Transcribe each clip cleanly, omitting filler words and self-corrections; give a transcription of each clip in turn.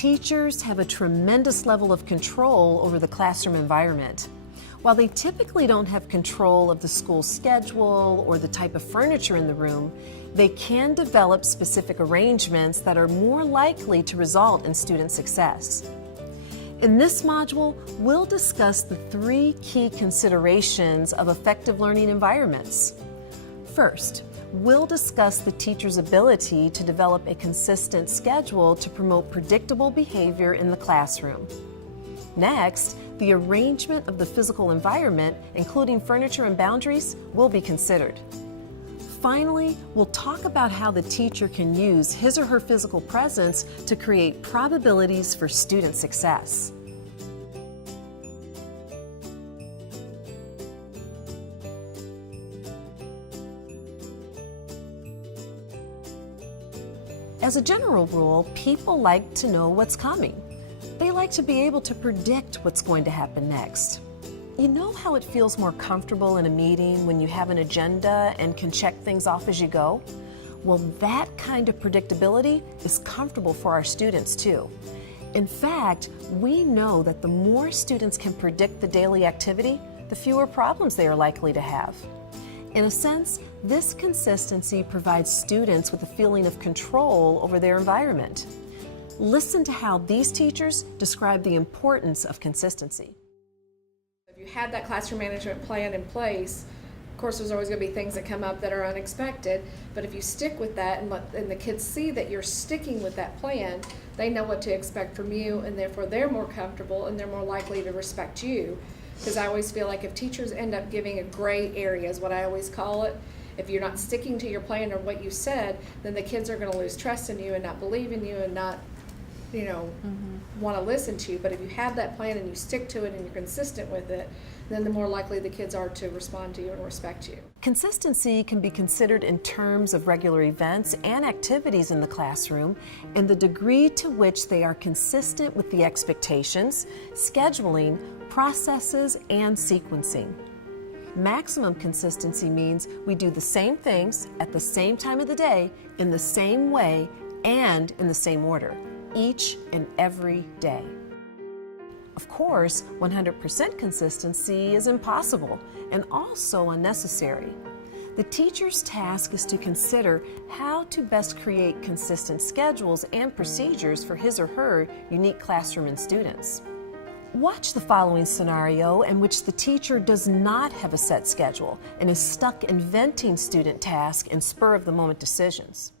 Teachers have a tremendous level of control over the classroom environment. While they typically don't have control of the school schedule or the type of furniture in the room, they can develop specific arrangements that are more likely to result in student success. In this module, we'll discuss the 3 key considerations of effective learning environments. First, we'll discuss the teacher's ability to develop a consistent schedule to promote predictable behavior in the classroom. Next, the arrangement of the physical environment, including furniture and boundaries, will be considered. Finally, we'll talk about how the teacher can use his or her physical presence to create probabilities for student success. As a general rule, people like to know what's coming. They like to be able to predict what's going to happen next. You know how it feels more comfortable in a meeting when you have an agenda and can check things off as you go? Well, that kind of predictability is comfortable for our students too. In fact, we know that the more students can predict the daily activity, the fewer problems they are likely to have. In a sense, this consistency provides students with a feeling of control over their environment. Listen to how these teachers describe the importance of consistency. If you had that classroom management plan in place, of course there's always going to be things that come up that are unexpected, but if you stick with that and the kids see that you're sticking with that plan, they know what to expect from you, and therefore they're more comfortable and they're more likely to respect you. Because I always feel like if teachers end up giving a gray area, is what I always call it, if you're not sticking to your plan or what you said, then the kids are going to lose trust in you and not believe in you and not want to listen to you. But if you have that plan and you stick to it and you're consistent with it, then the more likely the kids are to respond to you and respect you. Consistency can be considered in terms of regular events and activities in the classroom and the degree to which they are consistent with the expectations, scheduling, processes, and sequencing. Maximum consistency means we do the same things at the same time of the day, in the same way, and in the same order, each and every day. Of course, 100% consistency is impossible and also unnecessary. The teacher's task is to consider how to best create consistent schedules and procedures for his or her unique classroom and students. Watch the following scenario in which the teacher does not have a set schedule and is stuck inventing student tasks and spur-of-the-moment decisions.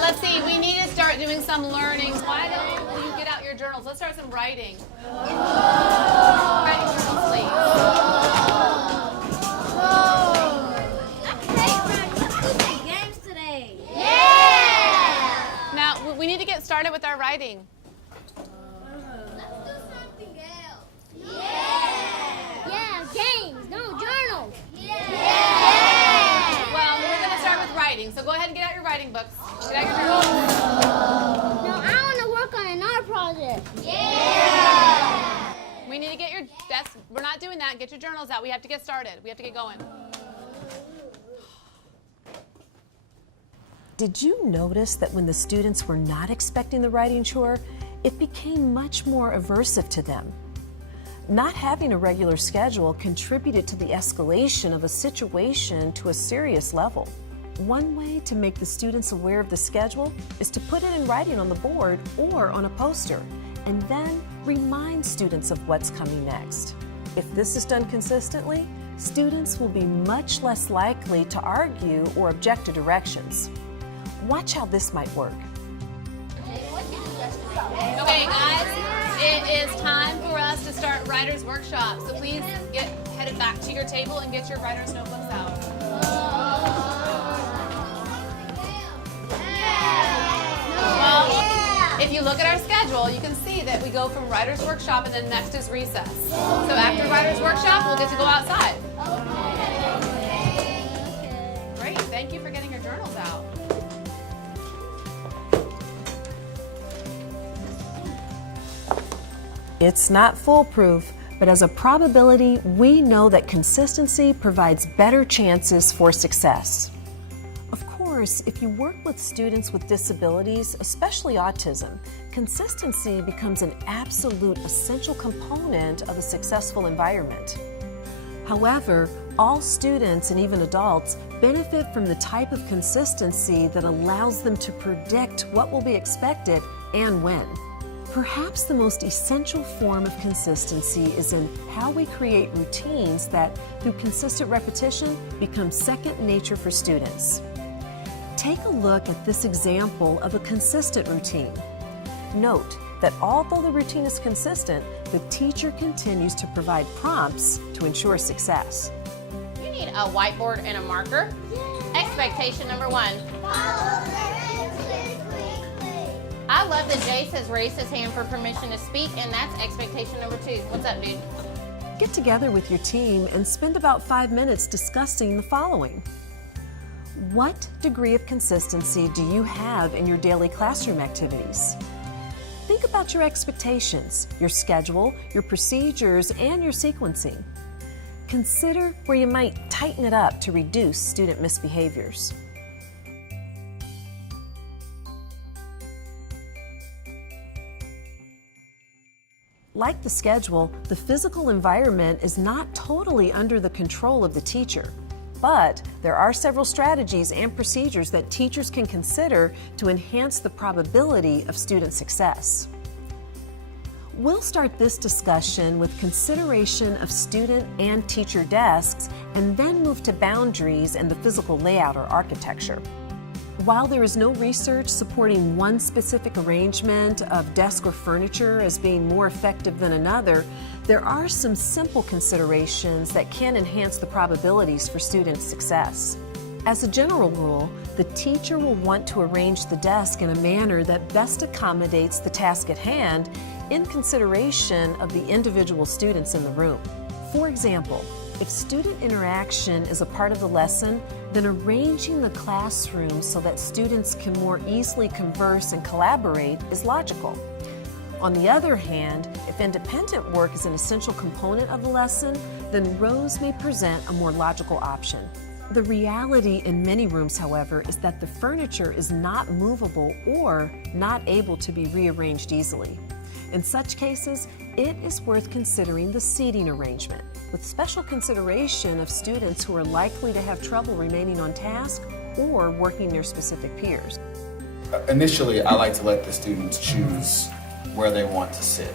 Let's see, we need to start doing some learning. Why don't you get out your journals? Let's start some writing. Writing journals, please. Let's play games today. Yeah! Now, we need to get started with our writing. Let's do something else. Yeah, games, no journals. Well, we're going to start with writing, so go ahead and get out your writing books. Get out your journals. No, I want to work on an art project. We need to get your desks. We're not doing that. Get your journals out. We have to get started. We have to get going. Did you notice that when the students were not expecting the writing chore, it became much more aversive to them? Not having a regular schedule contributed to the escalation of a situation to a serious level. One way to make the students aware of the schedule is to put it in writing on the board or on a poster, and then remind students of what's coming next. If this is done consistently, students will be much less likely to argue or object to directions. Watch how this might work. Okay, guys, it is time for us to start Writer's Workshop. So please get headed back to your table and get your writer's notebooks out. Well, if you look at our schedule, you can see that we go from Writer's Workshop and then next is recess. So after Writer's Workshop, we'll get to go outside. Great, thank you for getting your journals out. It's not foolproof, but as a probability, we know that consistency provides better chances for success. Of course, if you work with students with disabilities, especially autism, consistency becomes an absolute essential component of a successful environment. However, all students and even adults benefit from the type of consistency that allows them to predict what will be expected and when. Perhaps the most essential form of consistency is in how we create routines that, through consistent repetition, become second nature for students. Take a look at this example of a consistent routine. Note that although the routine is consistent, the teacher continues to provide prompts to ensure success. You need a whiteboard and a marker. Expectation number 1. I love that Jace has raised his hand for permission to speak, and that's expectation number 2. What's up, dude? Get together with your team and spend about 5 minutes discussing the following. What degree of consistency do you have in your daily classroom activities? Think about your expectations, your schedule, your procedures, and your sequencing. Consider where you might tighten it up to reduce student misbehaviors. Like the schedule, the physical environment is not totally under the control of the teacher. But there are several strategies and procedures that teachers can consider to enhance the probability of student success. We'll start this discussion with consideration of student and teacher desks and then move to boundaries and the physical layout or architecture. While there is no research supporting one specific arrangement of desk or furniture as being more effective than another, there are some simple considerations that can enhance the probabilities for student success. As a general rule, the teacher will want to arrange the desk in a manner that best accommodates the task at hand in consideration of the individual students in the room. For example, if student interaction is a part of the lesson, then arranging the classroom so that students can more easily converse and collaborate is logical. On the other hand, if independent work is an essential component of the lesson, then rows may present a more logical option. The reality in many rooms, however, is that the furniture is not movable or not able to be rearranged easily. In such cases, it is worth considering the seating arrangement, with special consideration of students who are likely to have trouble remaining on task or working near specific peers. Initially, I like to let the students choose where they want to sit,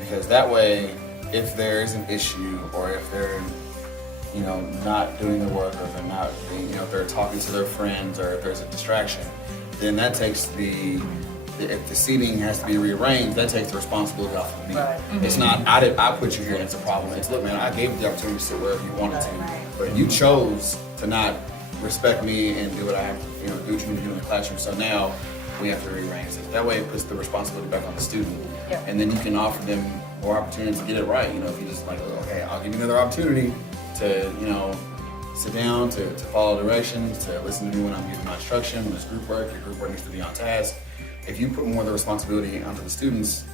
because that way, if there is an issue or if they're not doing the work, or if they're not being, if they're talking to their friends, or if there's a distraction, then that takes if the seating has to be rearranged, that takes the responsibility off of me. Right. Mm-hmm. It's not, I put you here and it's a problem. It's, look, man, I gave you the opportunity to sit wherever you wanted to, but you chose to not respect me and do what I have to, do what you need to do in the classroom. So now we have to rearrange this. That way it puts the responsibility back on the student. Yeah. And then you can offer them more opportunities to get it right. If you just like, okay, I'll give you another opportunity to, sit down, to follow directions, to listen to me when I'm giving my instruction, when there's group work, your group work needs to be on task. If you put more of the responsibility onto the students,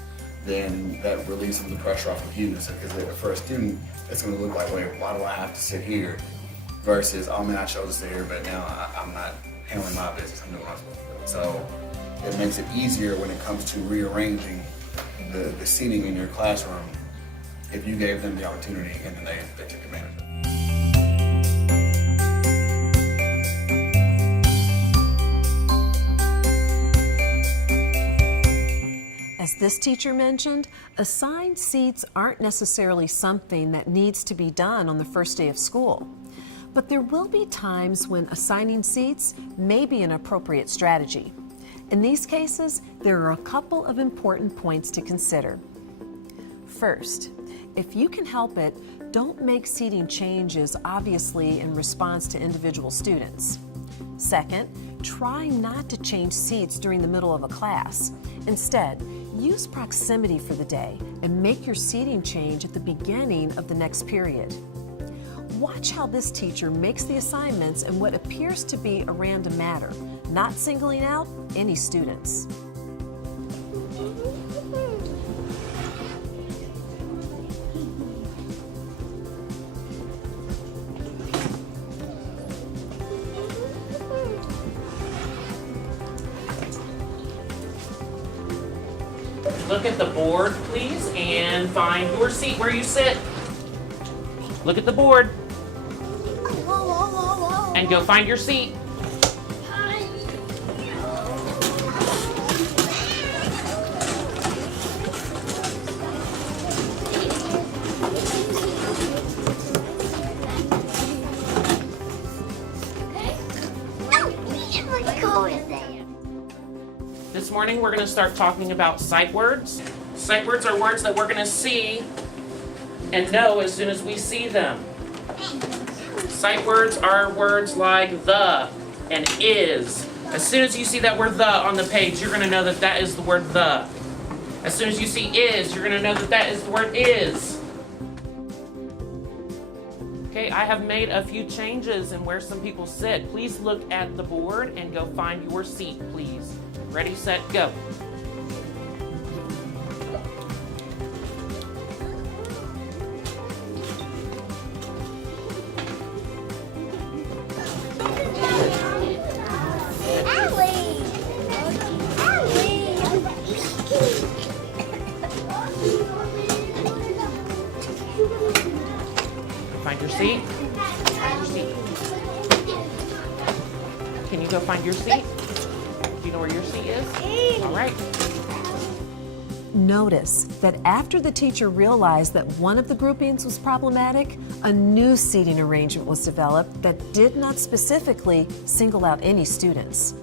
then that relieves some of the pressure off of you. So, because for a student, it's going to look like, wait, why do I have to sit here? Versus, oh man, I chose to sit here, but now I'm not handling my business. I'm doing what I'm supposed to do. So it makes it easier when it comes to rearranging the seating in your classroom if you gave them the opportunity and then they took advantage of it. As this teacher mentioned, assigned seats aren't necessarily something that needs to be done on the first day of school. But there will be times when assigning seats may be an appropriate strategy. In these cases, there are a couple of important points to consider. First, if you can help it, don't make seating changes obviously in response to individual students. Second, try not to change seats during the middle of a class. Instead, use proximity for the day and make your seating change at the beginning of the next period. Watch how this teacher makes the assignments in what appears to be a random matter, not singling out any students. look at the board, please, and find your seat where you sit. Look at the board and go find your seat. This morning we're going to start talking about sight words. Sight words are words that we're going to see and know as soon as we see them. Sight words are words like the and is. As soon as you see that word the on the page, you're going to know that that is the word the. As soon as you see is, you're going to know that that is the word is. Okay, I have made a few changes in where some people sit. Please look at the board and go find your seat, please. Ready, set, go. Find your seat. Find your seat. Can you go find your seat? Do you know where your seat is? All right. Notice that after the teacher realized that one of the groupings was problematic, a new seating arrangement was developed that did not specifically single out any students.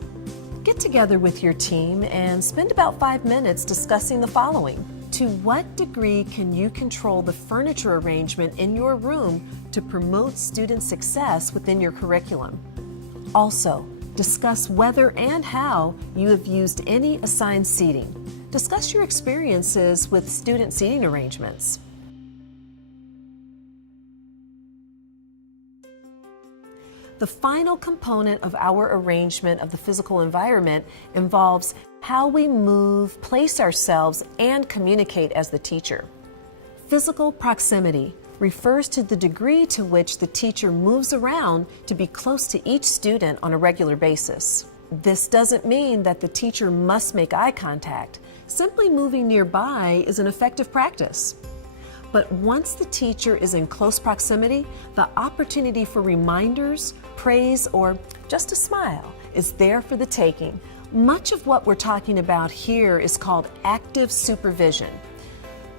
Get together with your team and spend about 5 minutes discussing the following. To what degree can you control the furniture arrangement in your room to promote student success within your curriculum? Also, discuss whether and how you have used any assigned seating. Discuss your experiences with student seating arrangements. The final component of our arrangement of the physical environment involves how we move, place ourselves, and communicate as the teacher. Physical proximity refers to the degree to which the teacher moves around to be close to each student on a regular basis. This doesn't mean that the teacher must make eye contact. Simply moving nearby is an effective practice. But once the teacher is in close proximity, the opportunity for reminders, praise, or just a smile is there for the taking. Much of what we're talking about here is called active supervision.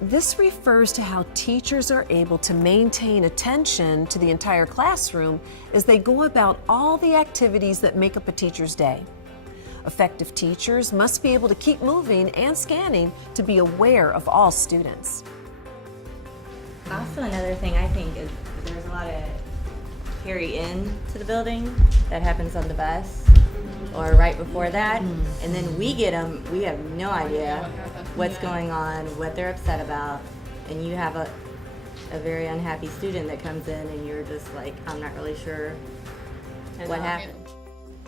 This refers to how teachers are able to maintain attention to the entire classroom as they go about all the activities that make up a teacher's day. Effective teachers must be able to keep moving and scanning to be aware of all students. Also, another thing I think is there's a lot of carry in to the building that happens on the bus or right before that, and then we get them, we have no idea what's going on, what they're upset about, and you have a very unhappy student that comes in and you're just like, I'm not really sure what happened.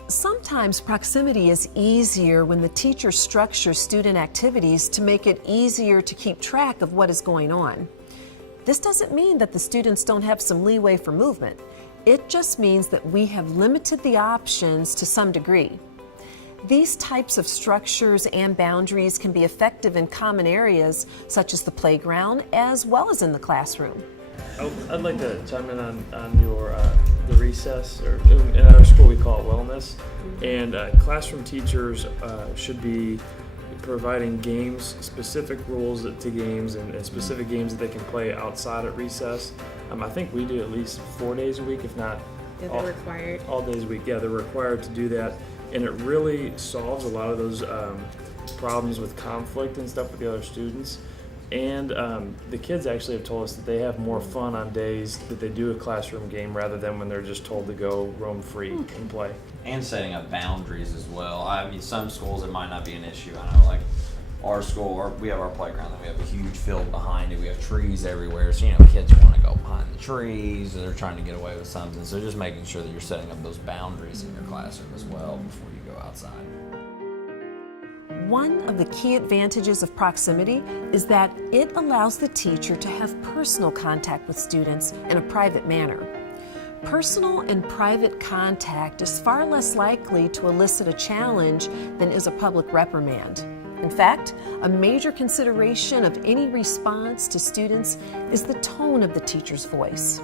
Sometimes proximity is easier when the teacher structures student activities to make it easier to keep track of what is going on. This doesn't mean that the students don't have some leeway for movement. It just means that we have limited the options to some degree. These types of structures and boundaries can be effective in common areas such as the playground as well as in the classroom. I'd like to chime in on your the recess, or in our school we call it wellness, and classroom teachers should be providing games, specific rules to games, and specific games that they can play outside at recess. I think we do at least 4 days a week, if not all days a week. Yeah, they're required to do that, and it really solves a lot of those problems with conflict and stuff with the other students. And the kids actually have told us that they have more fun on days that they do a classroom game rather than when they're just told to go roam free and play. And setting up boundaries as well. I mean, some schools it might not be an issue. I know, like our school, we have our playground, and we have a huge field behind it. We have trees everywhere, so kids want to go behind the trees, and they're trying to get away with something. So just making sure that you're setting up those boundaries in your classroom as well before you go outside. One of the key advantages of proximity is that it allows the teacher to have personal contact with students in a private manner. Personal and private contact is far less likely to elicit a challenge than is a public reprimand. In fact, a major consideration of any response to students is the tone of the teacher's voice.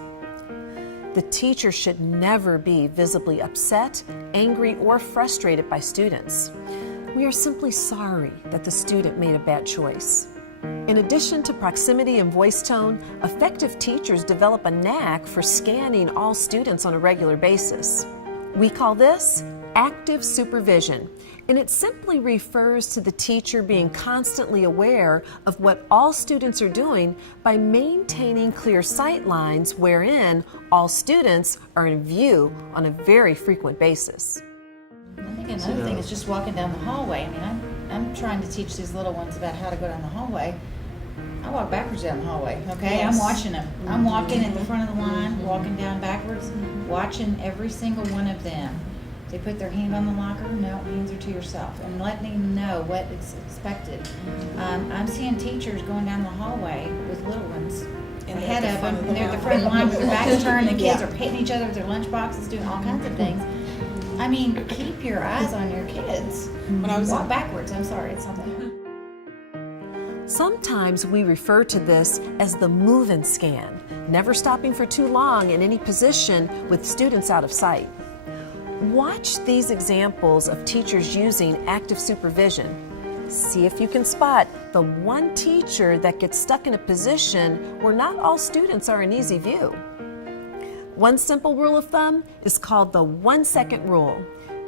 The teacher should never be visibly upset, angry, or frustrated by students. We are simply sorry that the student made a bad choice. In addition to proximity and voice tone, effective teachers develop a knack for scanning all students on a regular basis. We call this active supervision, and it simply refers to the teacher being constantly aware of what all students are doing by maintaining clear sight lines wherein all students are in view on a very frequent basis. I think another thing is just walking down the hallway. I mean, I'm trying to teach these little ones about how to go down the hallway. I walk backwards down the hallway, okay? Yes. I'm watching them. I'm walking at the front of the line, walking down backwards, watching every single one of them. They put their hand on the locker, no, hands are to yourself, and letting them know what is expected. I'm seeing teachers going down the hallway with little ones ahead of them, and they're at the front line with their backs turned, and kids are hitting each other with their lunch boxes, doing all kinds of things. I mean, keep your eyes on your kids. When I was walk backwards, I'm sorry, it's something. Sometimes we refer to this as the move and scan, never stopping for too long in any position with students out of sight. Watch these examples of teachers using active supervision. See if you can spot the one teacher that gets stuck in a position where not all students are in easy view. One simple rule of thumb is called the 1 second rule.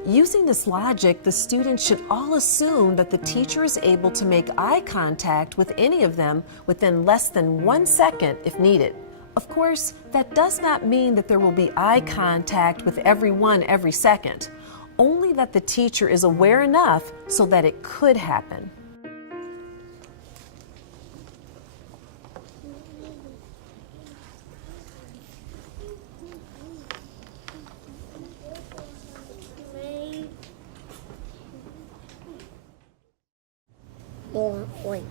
Using this logic, the students should all assume that the teacher is able to make eye contact with any of them within less than 1 second if needed. Of course, that does not mean that there will be eye contact with everyone every second, only that the teacher is aware enough so that it could happen. Wait.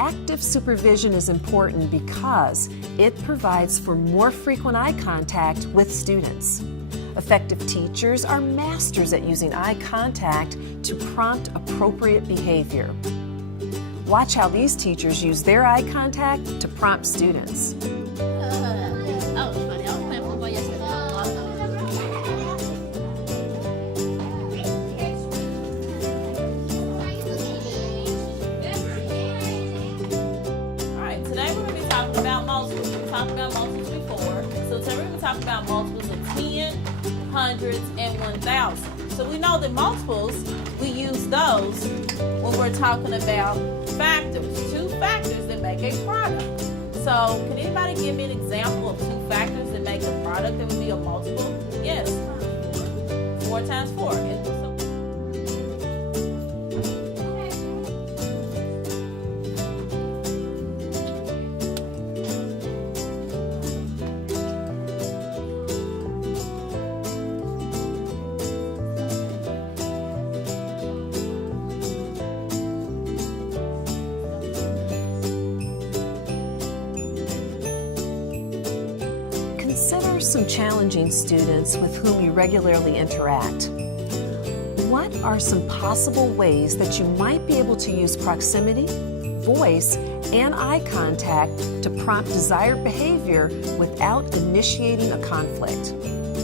Active supervision is important because it provides for more frequent eye contact with students. Effective teachers are masters at using eye contact to prompt appropriate behavior. Watch how these teachers use their eye contact to prompt students. About multiples of 10, hundreds, and 1,000. So we know that multiples, we use those when we're talking about factors, two factors that make a product. So can anybody give me an example of two factors that make a product that would be a multiple? Yes. 4 times 4. Consider some challenging students with whom you regularly interact. What are some possible ways that you might be able to use proximity, voice, and eye contact to prompt desired behavior without initiating a conflict?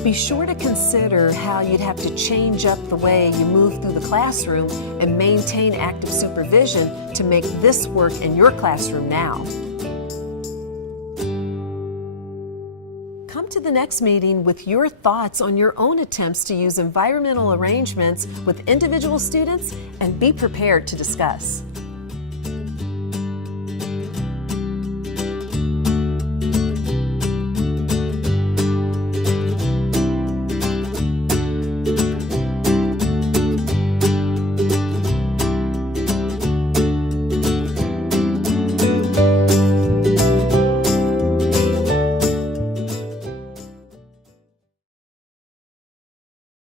Be sure to consider how you'd have to change up the way you move through the classroom and maintain active supervision to make this work in your classroom now. Come to the next meeting with your thoughts on your own attempts to use environmental arrangements with individual students and be prepared to discuss.